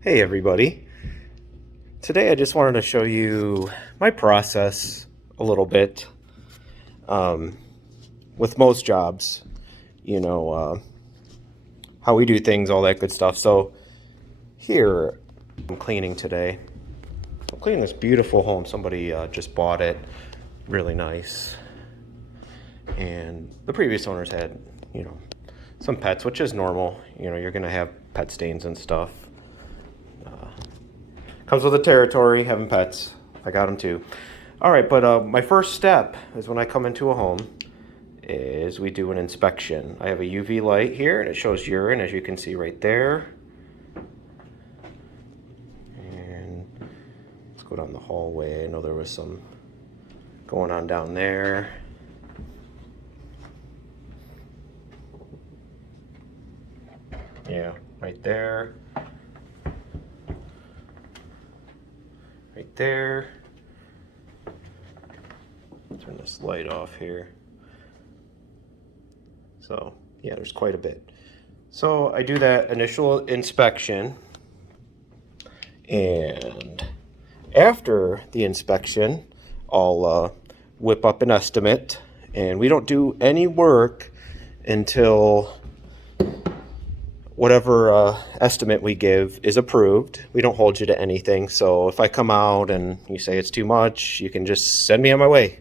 Hey everybody. Today I just wanted to show you my process a little bit with most jobs, you know, how we do things, all that good stuff. So here I'm cleaning today. I'm cleaning this beautiful home. Somebody just bought it, really nice. And the previous owners had, some pets, which is normal. You're going to have pet stains and stuff. Comes with the territory, having pets. I got them too. All right, but my first step is when I come into a home is we do an inspection. I have a UV light here and it shows urine, as you can see right there. And let's go down the hallway. I know there was some going on down there. Yeah, right there. Right there. Turn this light off here. So yeah, there's quite a bit. So I do that initial inspection, and after the inspection, I'll whip up an estimate, and we don't do any work until whatever estimate we give is approved. We don't hold you to anything. So if I come out and you say it's too much, you can just send me on my way.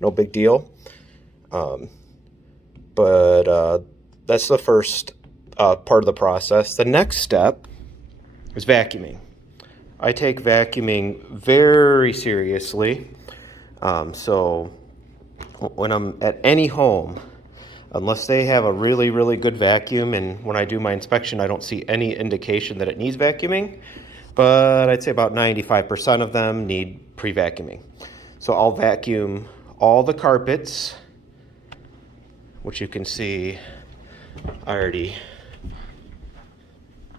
No big deal. But that's the first part of the process. The next step is vacuuming. I take vacuuming very seriously. So when I'm at any home, unless they have a really, really good vacuum, and when I do my inspection, I don't see any indication that it needs vacuuming, but I'd say about 95% of them need pre-vacuuming. So I'll vacuum all the carpets, which you can see I already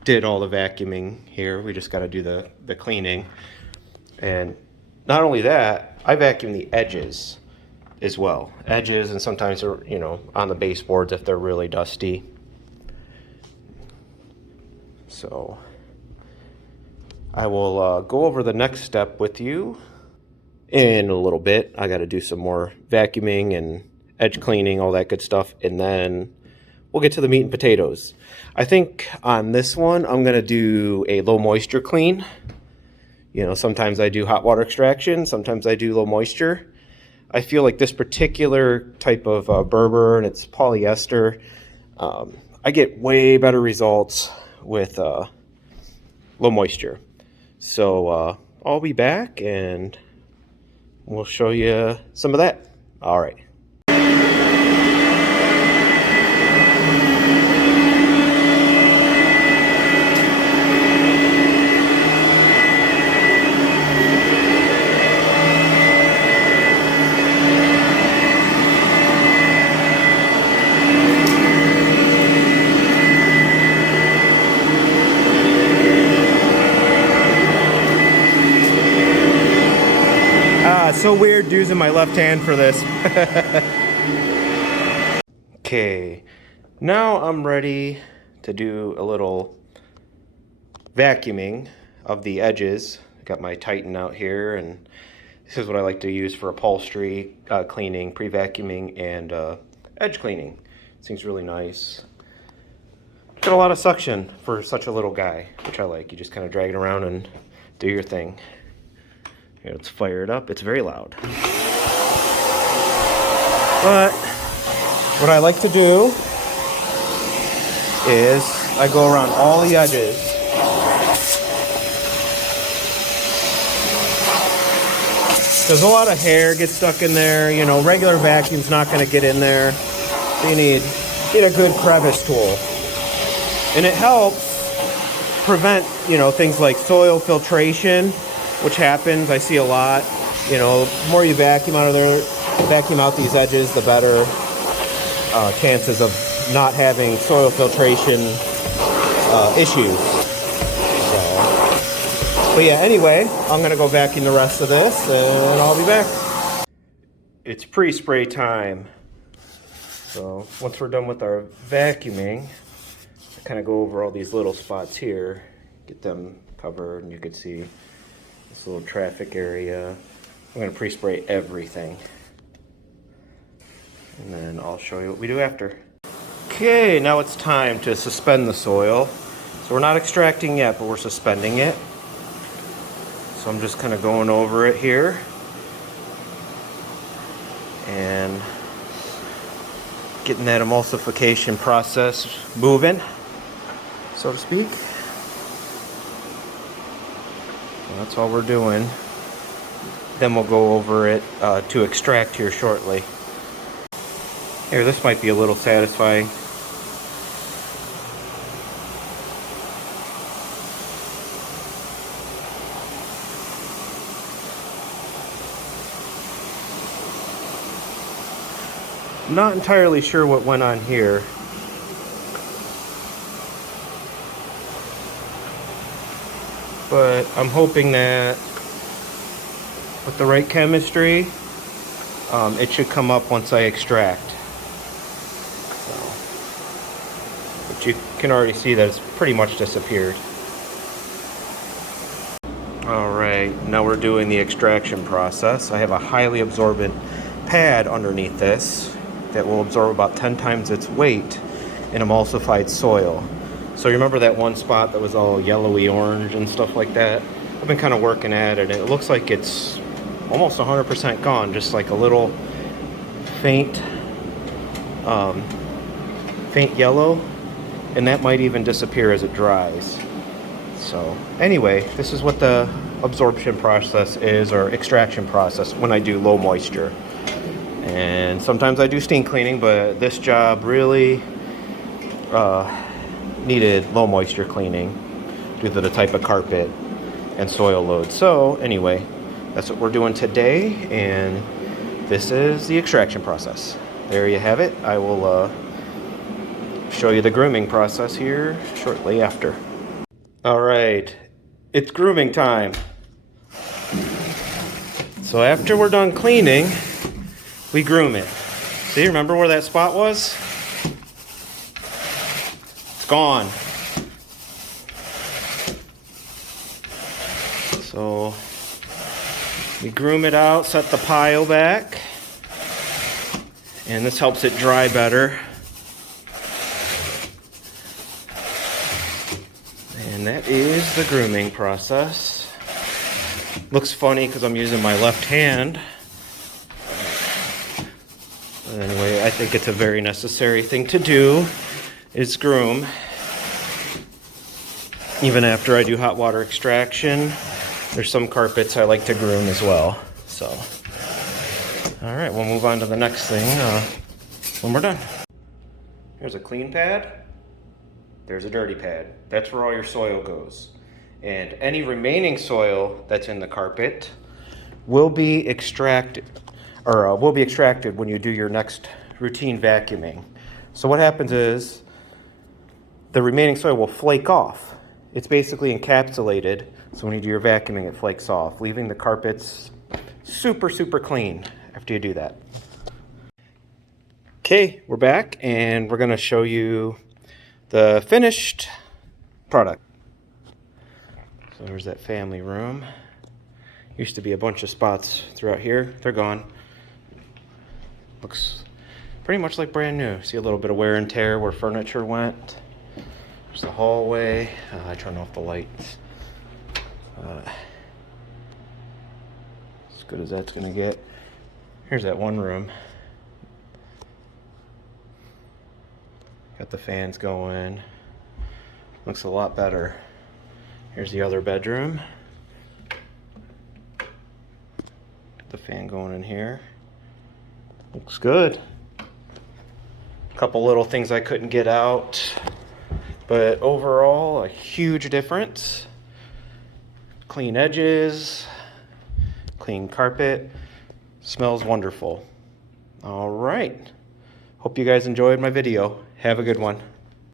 did all the vacuuming here. We just got to do the cleaning. And not only that, I vacuum the edges as well. Edges, and sometimes they're, on the baseboards if they're really dusty. So I will go over the next step with you in a little bit. I got to do some more vacuuming and edge cleaning, all that good stuff, and then we'll get to the meat and potatoes. I think on this one, I'm going to do a low moisture clean. Sometimes I do hot water extraction, sometimes I do low moisture. I feel like this particular type of Berber, and it's polyester, I get way better results with low moisture. So I'll be back and we'll show you some of that. All right. It's so weird using my left hand for this. Okay, now I'm ready to do a little vacuuming of the edges. I got my Titan out here, and this is what I like to use for upholstery cleaning, pre-vacuuming, and edge cleaning. This thing's really nice. Got a lot of suction for such a little guy, which I like. You just kind of drag it around and do your thing. Here, let's fire it up. It's very loud. But what I like to do is I go around all the edges. There's a lot of hair gets stuck in there. Regular vacuum's not going to get in there. So you need a good crevice tool. And it helps prevent, things like soil filtration, which happens. I see a lot. The more you vacuum out these edges, the better chances of not having soil filtration issues. But yeah, anyway, I'm gonna go vacuum the rest of this, and I'll be back. It's pre-spray time. So once we're done with our vacuuming, I kind of go over all these little spots here, get them covered, and you can see this little traffic area. I'm going to pre-spray everything, and then I'll show you what we do after. Okay, now it's time to suspend the soil. So we're not extracting yet, but we're suspending it. So I'm just kind of going over it here and getting that emulsification process moving, so to speak. And that's all we're doing. Then we'll go over it to extract here shortly. Here, this might be a little satisfying. Not entirely sure what went on here. But I'm hoping that with the right chemistry, it should come up once I extract. So, but you can already see that it's pretty much disappeared. Alright, now we're doing the extraction process. I have a highly absorbent pad underneath this that will absorb about 10 times its weight in emulsified soil. So you remember that one spot that was all yellowy orange and stuff like that? I've been kind of working at it. It looks like it's almost 100% gone, just like a little faint yellow, and that might even disappear as it dries. So anyway, this is what the absorption process is, or extraction process, when I do low moisture. And sometimes I do steam cleaning, but this job really needed low moisture cleaning due to the type of carpet and soil load. So anyway, that's what we're doing today, and this is the extraction process. There you have it. I will show you the grooming process here shortly after. All right, it's grooming time. So after we're done cleaning, we groom it. See, remember where that spot was? It's gone. So we groom it out, set the pile back, and this helps it dry better. And that is the grooming process. Looks funny because I'm using my left hand. Anyway, I think it's a very necessary thing to do, is groom. Even after I do hot water extraction, there's some carpets I like to groom as well. So, all right, we'll move on to the next thing when we're done. Here's a clean pad. There's a dirty pad. That's where all your soil goes. And any remaining soil that's in the carpet will be extracted. Will be extracted when you do your next routine vacuuming. So what happens is the remaining soil will flake off. It's basically encapsulated, so when you do your vacuuming, it flakes off, leaving the carpets super, super clean after you do that. Okay, we're back, and we're gonna show you the finished product. So there's that family room. Used to be a bunch of spots throughout here. They're gone. Looks pretty much like brand new. See a little bit of wear and tear where furniture went. There's the hallway. I turned off the lights. As good as that's gonna get. Here's that one room. Got the fans going. Looks a lot better. Here's the other bedroom. Got the fan going in here. Looks good. A couple little things I couldn't get out, but overall a huge difference. Clean edges, clean carpet, smells wonderful. All right. Hope you guys enjoyed my video. Have a good one.